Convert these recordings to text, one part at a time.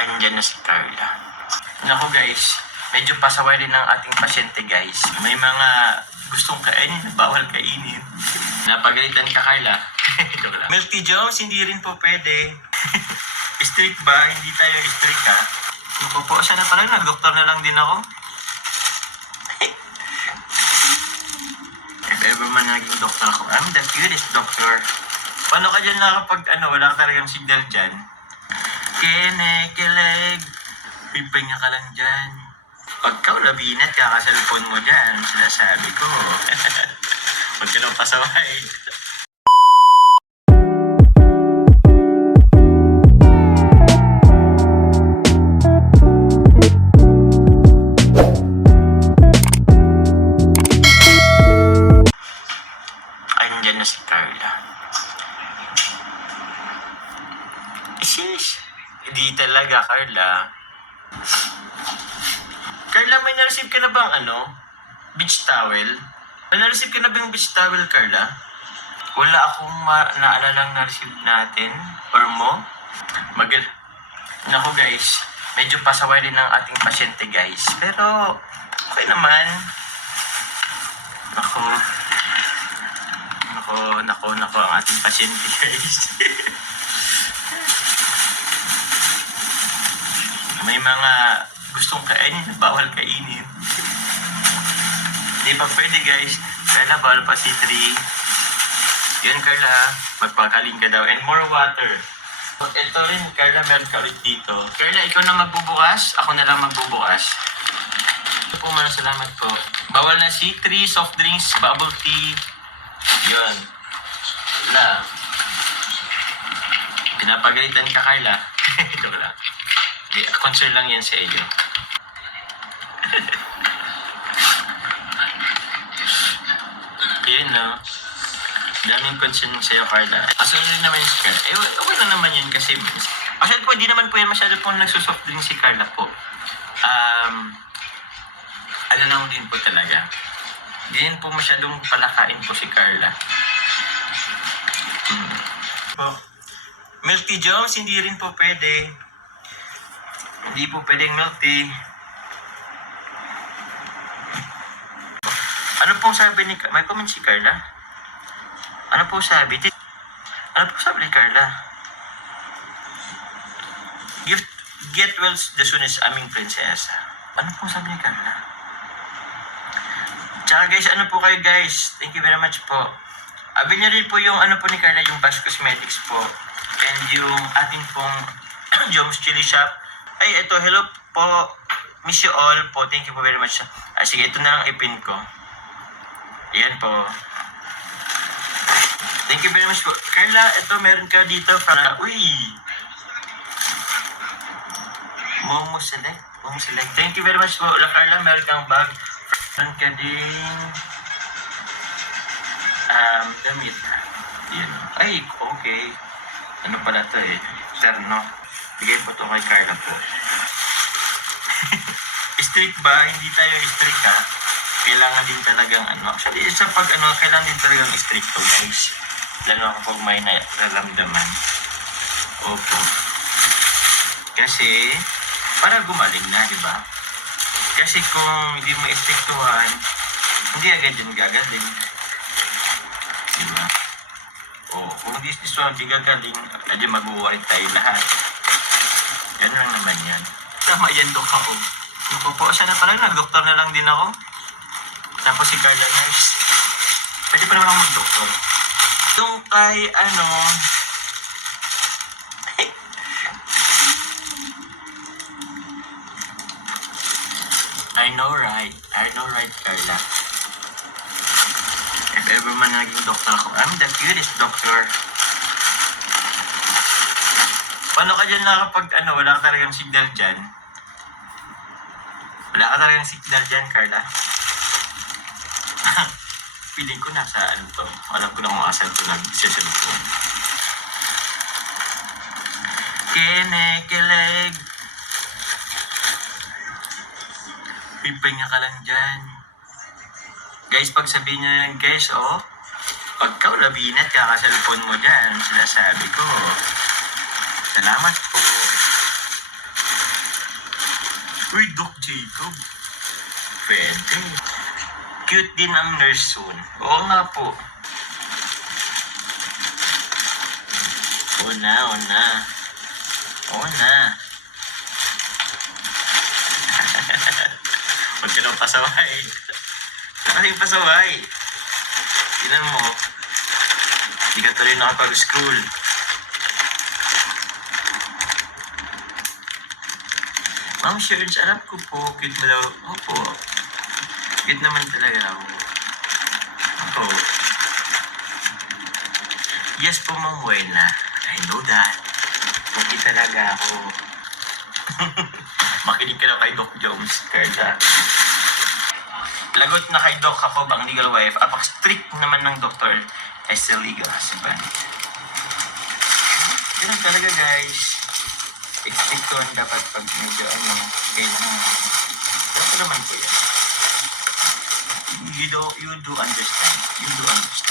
Andyan na si Carla. Naku guys, medyo pasaway din ng ating pasyente guys. May mga gustong kainin na bawal kainin. Napagalitan ka Carla. Joke lang. Milk Tea Jones, hindi rin po pwede. Strict ba? Hindi tayo strict ha. Naku po, sana pala nag-doktor na lang din ako. If ever man naging doktor ako, I'm the cutest doctor. Paano ka dyan nakapag wala ka talagang signal dyan? Kinekilig, pipahinga ka lang dyan. Pagka labinat, kakasalpon mo dyan, sinasabi ko. Huwag ka lang pasaway. Andyan na si Carla. Isis, hindi talaga, Carla. Carla, may na-receive ka na bang beach towel? May na-receive ka na bang beach towel, Carla? Wala akong naalalang na-receive natin or mo. Naku guys, medyo pasaway din ng ating pasyente guys. Pero, okay naman. Nako ang ating pasyente guys. May mga gustong kainin na bawal kainin. Hindi pa pwede guys. Carla, bawal pa si 3. Yun Carla, magpakaling ka daw. And more water. Ito rin Carla, meron ka ulit dito. Carla, ikaw na magbubukas. Ako na lang magbubukas. Ito po man, salamat po. Bawal na C3, soft drinks, bubble tea. Yun. Wala. Pinapagalitan ka Carla. Joke lang. Concern lang yan sa iyo. Yun no. Daming concern sa'yo, Carla. Asan rin naman si Carla? Okay lang naman yun kasi actually po, hindi naman po yan masyado po nagsusoft drink si Carla po. Ano lang din po talaga. Hindi din po masyadong palakain po si Carla. Po. Milk Tea Jones, hindi rin po pwede. Hindi po pwedeng milk tea. Ano pong sabi ni Carla? May comment si Carla? Ano po sabi? Ano po sabi ni Carla? Get well the soonest, aming prinsesa. Ano po sabi ni Carla? Tsaka guys, ano po kayo guys? Thank you very much po. Abi niya rin po yung po ni Carla, yung Bash Cosmetics po. And yung ating pong Jones Chili Shop. Ay, ito, hello po. Miss you all po. Thank you po very much. Sige, ito na lang ipin ko. Ayan po. Thank you very much po. Carla, ito meron ka dito para, Momo Select. Thank you very much po. La Carla, meron kang bag. Meron ka din damit. Yan. Ay, okay. Ano pala to Terno. Bigay po ito kay Carla po. Strict ba? Hindi tayo strict ha. Kailangan din talagang Actually, sa pag kailangan din talagang strict to guys. Lalo kapag may nararamdaman. Opo. Kasi, para gumaling na, di ba? Kasi kung hindi mo istriktuhan, hindi agad din gagaling. Di ba? Kung hindi istriktuhan, hindi gagaling, agad mag-uwarin tayo lahat. Yan lang naman yan. Tama yan, Dok ako. Naku po, sana pala nag-doktor na lang din ako. Tapos si Carla nurse. Pwede pa naman ako mag-doktor. Yung kay I know right, Carla. If ever man naging doktor ako, I'm the cutest doctor. Paano ka dyan nakapag wala ka talagang signal dyan? Wala ka talagang signal dyan, Carla. Feeling ko nasa to. Alam ko na kung asan to nag-cellphone. Kinekilig. Pipahinga ka lang dyan. Guys, pag sabihin nyo yan, guys, pagka labinat, kakasalpon mo dyan, sinasabi ko. Salamat po. Uy, Doc Jacob. Pwede. Cute din ang nurse soon. Oo nga po. Oo na, oo na. Oo na. Huwag ka nang pasaway. Saan yung pasaway? Tignan mo. Hindi ka tuloy nakapag-school. Ma'am Sherge, alam ko po, cute mo daw. Opo. Cute naman talaga ako. Opo. Yes po, Ma'am Wena. I know that. Hindi talaga ako. Makinig ka na kay Doc Jones, Carla. Lagot na kay Doc ako bang legal wife. Apak-strict naman ng doktor as a legal husband. Ganun talaga, guys. Expecton dapat pag medyo kailangan. Pero naman po yan. You do understand. You do understand.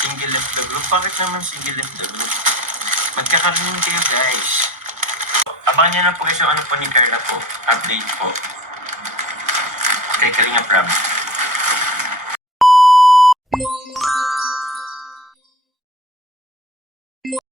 Single left the group. Bakit naman single left the group? Magkakaroon kayo, guys. Abangan nyo na po kasi ano po ni Carla po. Update po. Kay Kalinga Prab.